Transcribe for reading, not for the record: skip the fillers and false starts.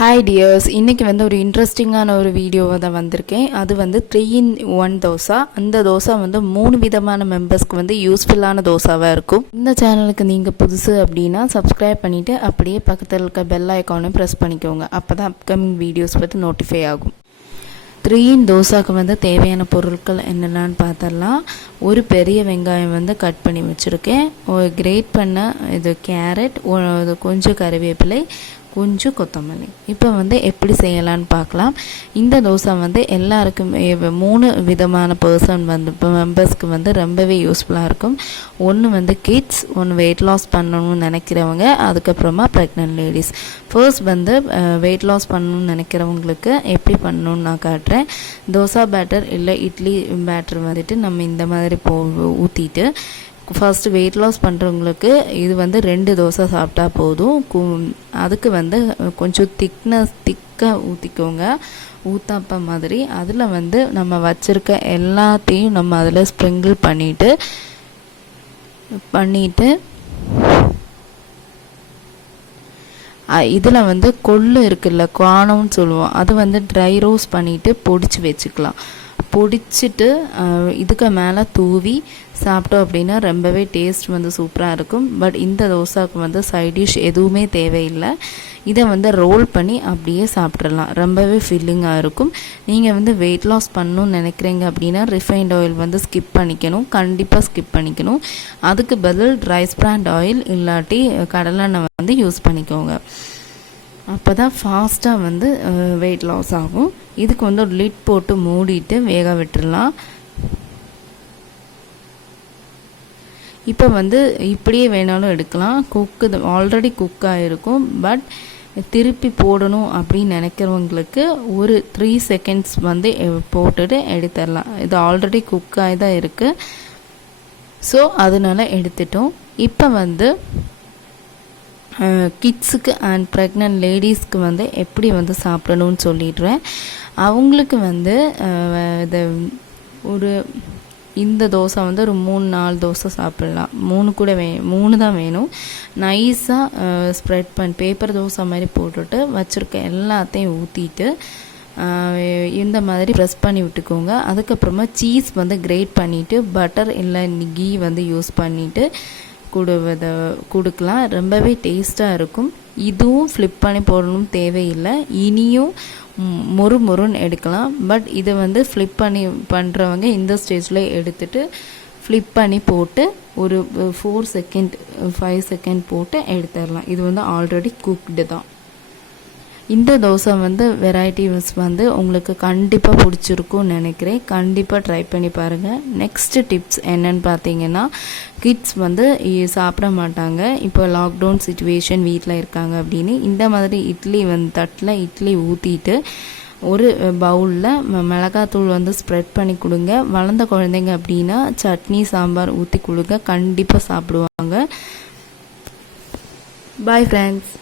Hi tears, இன்றைக்கி வந்து ஒரு இன்ட்ரெஸ்டிங்கான ஒரு வீடியோவை தான் வந்திருக்கேன். அது வந்து 3-in-1 தோசை. அந்த தோசை வந்து 3 விதமான மெம்பர்ஸ்க்கு வந்து யூஸ்ஃபுல்லான தோசாவாக இருக்கும். இந்த சேனலுக்கு நீங்கள் புதுசு அப்படின்னா சப்ஸ்கிரைப் பண்ணிவிட்டு அப்படியே பக்கத்தில் இருக்க பெல் ஐக்கானையும் ப்ரெஸ் பண்ணிக்கோங்க. அப்போ தான் அப்கமிங் வீடியோஸ் பற்றி நோட்டிஃபை ஆகும். 3-in தோசாவுக்கு வந்து தேவையான பொருட்கள் என்னென்னு பார்த்தரலாம். ஒரு பெரிய வெங்காயம் வந்து கட் பண்ணி வச்சுருக்கேன். ஒரு கிரேட் பண்ண இது கேரட், கொஞ்சம் கறிவேப்பிலை, கொஞ்சம் கொத்தமல்லி. இப்போ வந்து எப்படி செய்யலான்னு பார்க்கலாம். இந்த தோசை வந்து எல்லாருக்குமே 3 விதமான பர்சன் வந்து இப்போ மெம்பர்ஸ்க்கு வந்து ரொம்பவே யூஸ்ஃபுல்லாக இருக்கும். ஒன்று வந்து கிட்ஸ், ஒன்று வெயிட் லாஸ் பண்ணணும்னு நினைக்கிறவங்க, அதுக்கப்புறமா ப்ரெக்னென்ட் லேடிஸ். ஃபர்ஸ்ட் வந்து வெயிட் லாஸ் பண்ணணும்னு நினைக்கிறவங்களுக்கு எப்படி பண்ணணும்னு நான் காட்டுறேன். தோசை பேட்டர் இல்லை இட்லி பேட்டர் வந்துட்டு நம்ம இந்த மாதிரி ஊற்றிட்டு ஃபஸ்ட்டு வெயிட் லாஸ் பண்ணுறவங்களுக்கு இது வந்து 2 தோசை சாப்பிட்டா போதும். அதுக்கு வந்து கொஞ்சம் திக்காக ஊற்றிக்கோங்க, ஊத்தாப்பம் மாதிரி. அதில் வந்து நம்ம வச்சுருக்க எல்லாத்தையும் நம்ம அதில் ஸ்ப்ரிங்கிள் பண்ணிவிட்டு இதில் வந்து கொள்ளு இருக்குல்ல, காணம்னு சொல்லுவோம், அது வந்து ட்ரை ரோஸ்ட் பண்ணிவிட்டு பொடிச்சு வச்சுக்கலாம். பொடிச்சிட்டு இதுக்கு மேலே தூவி சாப்பிட்டோம் அப்படின்னா ரொம்பவே டேஸ்ட் வந்து சூப்பராக இருக்கும். பட் இந்த தோசாவுக்கு வந்து சைட் டிஷ் எதுவுமே தேவையில்லை. இதை வந்து ரோல் பண்ணி அப்படியே சாப்பிட்றலாம், ரொம்பவே ஃபில்லிங்காக இருக்கும். நீங்கள் வந்து வெயிட் லாஸ் பண்ணணும்னு நினைக்கிறீங்க அப்படின்னா ரிஃபைண்ட் ஆயில் வந்து கண்டிப்பாக ஸ்கிப் பண்ணிக்கணும். அதுக்கு பதில் ரைஸ் பிராண்ட் ஆயில் இல்லாட்டி கடலெண்ணெய் வந்து யூஸ் பண்ணிக்கோங்க. அப்போ தான் ஃபாஸ்ட்டாக வந்து வெயிட் லாஸ் ஆகும். இதுக்கு வந்து ஒரு லிட் போட்டு மூடிட்டு வேக விட்டுடலாம். இப்போ வந்து இப்படியே வேணாலும் எடுக்கலாம். ஆல்ரெடி குக் ஆகிருக்கும். பட் திருப்பி போடணும் அப்படின்னு நினைக்கிறவங்களுக்கு ஒரு 3 செகண்ட்ஸ் வந்து போட்டுட்டு எடுத்துடலாம். இது ஆல்ரெடி குக் ஆகி தான் இருக்குது. ஸோ அதனால எடுத்துட்டோம். இப்போ வந்து கிட்ஸுக்கு அண்ட் ப்ரெக்னென்ட் லேடிஸ்க்கு வந்து எப்படி வந்து சாப்பிடணும்னு சொல்லிடுறேன். அவங்களுக்கு வந்து இந்த தோசை வந்து ஒரு 3-4 தோசை சாப்பிட்லாம். 3 தான் வேணும். நைஸாக ஸ்ப்ரெட் பண்ணி பேப்பர் தோசை மாதிரி போட்டுட்டு வச்சுருக்க எல்லாத்தையும் ஊற்றிட்டு இந்த மாதிரி ப்ரெஸ் பண்ணி விட்டுக்கோங்க. அதுக்கப்புறமா சீஸ் வந்து கிரேட் பண்ணிவிட்டு பட்டர் இல்லை கீ வந்து யூஸ் பண்ணிவிட்டு கொடுக்கலாம். ரொம்பவே டேஸ்ட்டாக இருக்கும். இதுவும் ஃப்ளிப் பண்ணி போடணும் தேவையில்லை. இனியும் மொறுன்னு எடுக்கலாம். பட் இதை வந்து ஃப்ளிப் பண்ணி பண்ணுறவங்க இந்த ஸ்டேஜில் எடுத்துகிட்டு ஃப்ளிப் பண்ணி போட்டு ஒரு 4 செகண்ட் 5 செகண்ட் போட்டு எடுத்துடலாம். இது வந்து ஆல்ரெடி குக்டு தான். இந்த தோசை வந்து வெரைட்டிஸ் வந்து உங்களுக்கு கண்டிப்பாக பிடிச்சிருக்கும்னு நினைக்கிறேன். கண்டிப்பாக ட்ரை பண்ணி பாருங்கள். நெக்ஸ்ட்டு டிப்ஸ் என்னன்னு பார்த்தீங்கன்னா, கிட்ஸ் வந்து சாப்பிட மாட்டாங்க. இப்போ லாக்டவுன் சிச்சுவேஷன், வீட்டில் இருக்காங்க அப்படின்னு இந்த மாதிரி தட்டில் இட்லி ஊற்றிட்டு ஒரு பவுலில் மிளகாத்தூள் வந்து ஸ்ப்ரெட் பண்ணி கொடுங்க. வளர்ந்த குழந்தைங்க அப்படின்னா சட்னி சாம்பார் ஊற்றி கொடுங்க, கண்டிப்பாக சாப்பிடுவாங்க. Bye friends.